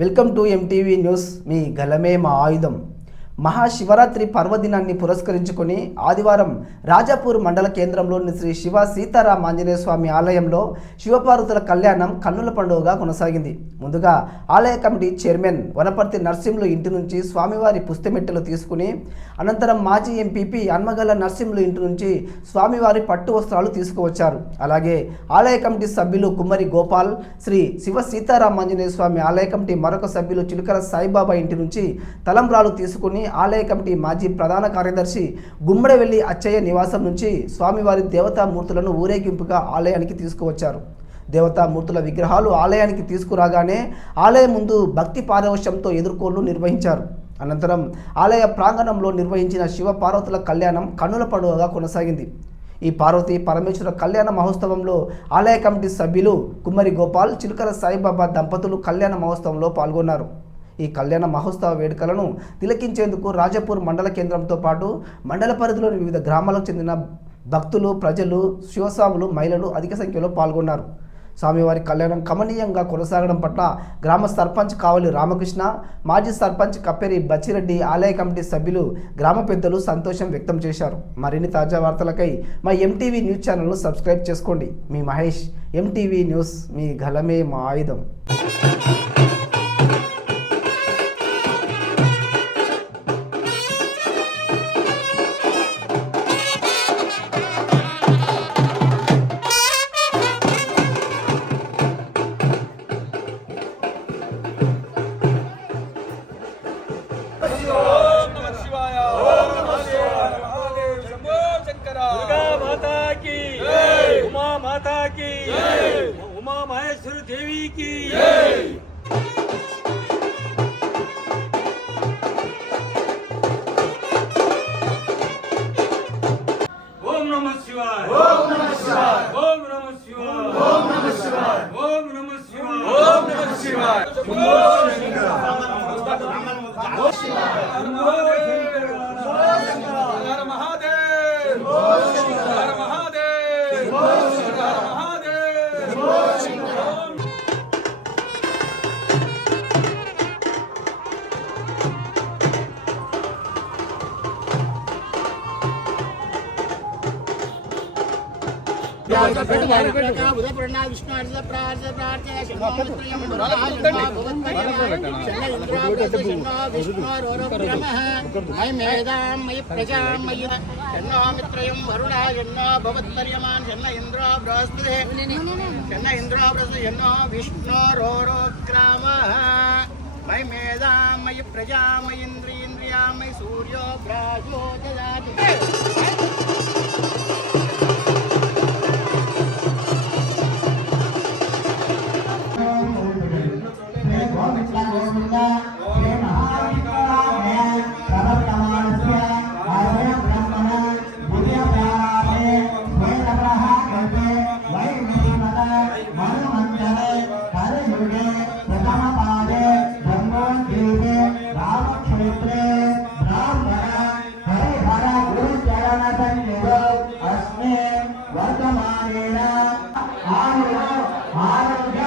Welcome to MTV news మీ గలమే మా ఆయుధం. మహాశివరాత్రి పర్వదినాన్ని పురస్కరించుకుని ఆదివారం రాజాపూర్ మండల కేంద్రంలోని శ్రీ శివ సీతారాం ఆంజనేయ స్వామి ఆలయంలో శివపార్వతుల కళ్యాణం కన్నుల పండుగగా కొనసాగింది. ముందుగా ఆలయ కమిటీ చైర్మన్ వనపర్తి నర్సింహులు ఇంటి నుంచి స్వామివారి పుస్తమెట్టెలు తీసుకుని అనంతరం మాజీ ఎంపీపీ అన్మగల్ల నర్సింహులు ఇంటి నుంచి స్వామివారి పట్టు వస్త్రాలు తీసుకువచ్చారు. అలాగే ఆలయ కమిటీ సభ్యులు కుమ్మరి గోపాల్ శ్రీ శివ సీతారాం ఆంజనేయ స్వామి ఆలయ కమిటీ మరొక సభ్యులు చిలుకర సాయిబాబా ఇంటి నుంచి తలంబ్రాలు తీసుకుని ఆలయ కమిటీ మాజీ ప్రధాన కార్యదర్శి గుమ్మడవెల్లి అచ్చయ్య నివాసం నుంచి స్వామివారి దేవతామూర్తులను ఊరేగింపుగా ఆలయానికి తీసుకువచ్చారు. దేవతామూర్తుల విగ్రహాలు ఆలయానికి తీసుకురాగానే ఆలయం ముందు భక్తి పారవశ్యంతో ఎదుర్కోళ్ళు నిర్వహించారు. అనంతరం ఆలయ ప్రాంగణంలో నిర్వహించిన శివ పార్వతుల కళ్యాణం కన్నుల పండుగగా కొనసాగింది. ఈ పార్వతి పరమేశ్వర కళ్యాణ మహోత్సవంలో ఆలయ కమిటీ సభ్యులు కుమ్మరి గోపాల్ చిలుకల సాయిబాబా దంపతులు కళ్యాణ మహోత్సవంలో పాల్గొన్నారు. ఈ కళ్యాణ మహోత్సవ వేడుకలను తిలకించేందుకు రాజపూర్ మండల కేంద్రంతో పాటు మండల పరిధిలోని వివిధ గ్రామాలకు చెందిన భక్తులు ప్రజలు శివస్వాములు మహిళలు అధిక సంఖ్యలో పాల్గొన్నారు. స్వామివారి కళ్యాణం కమనీయంగా కొనసాగడం పట్ల గ్రామ సర్పంచ్ కావలి రామకృష్ణ మాజీ సర్పంచ్ కప్పేరి బచ్చిరెడ్డి ఆలయ కమిటీ సభ్యులు గ్రామ పెద్దలు సంతోషం వ్యక్తం చేశారు. మరిన్ని తాజా వార్తలకై మా ఎంటీవీ న్యూస్ ఛానల్ను సబ్స్క్రైబ్ చేసుకోండి. మీ మహేష్ ఎంటీవీ న్యూస్ మీ గలమే మా ఆయుధం. की उमा माहेश्वरी देवी की ओम नमः शिवाय ओम नमः शिवाय ओम नमः शिवाय ओम नमः शिवाय ओम नमः शिवाय ओम नमः शिवाय మిత్రయం వరుణ షణ్ణో భవత్పర్యమాన్ షణ్ణ ఇంద్రో బృహస్పతి షణ్ణ ఇంద్రో బృహస్పతి షణ్ణో విష్ణు రోరోక్రామ మై మేధాం మయి ప్రజా మయింద్రియింద్రియా మయి సూర్యో గ్రాహ్యో దదాతి ఆరోగ్య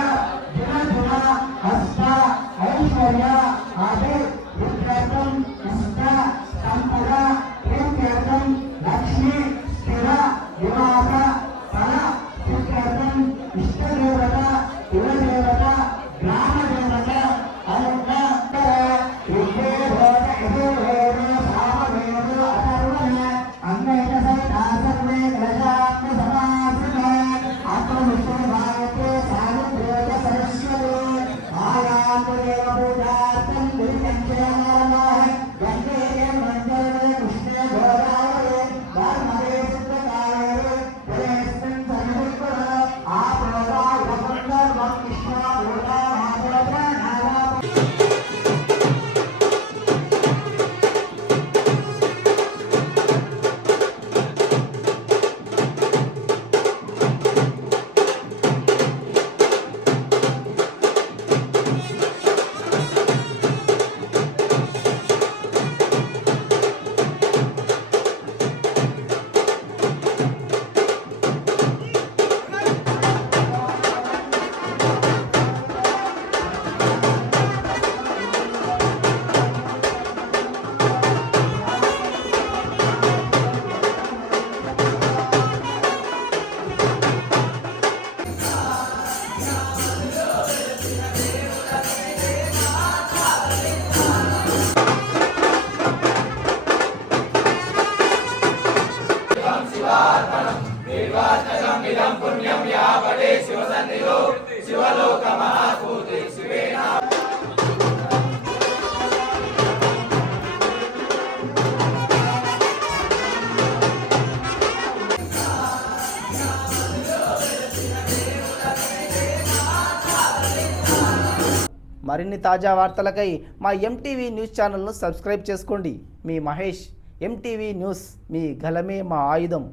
మరిన్ని తాజా వార్తలకై మా ఎంటీవీ న్యూస్ ఛానల్ను సబ్స్క్రైబ్ చేసుకోండి. మీ మహేష్. ఎంటీవీ న్యూస్ మీ గలమే మా ఆయుధం.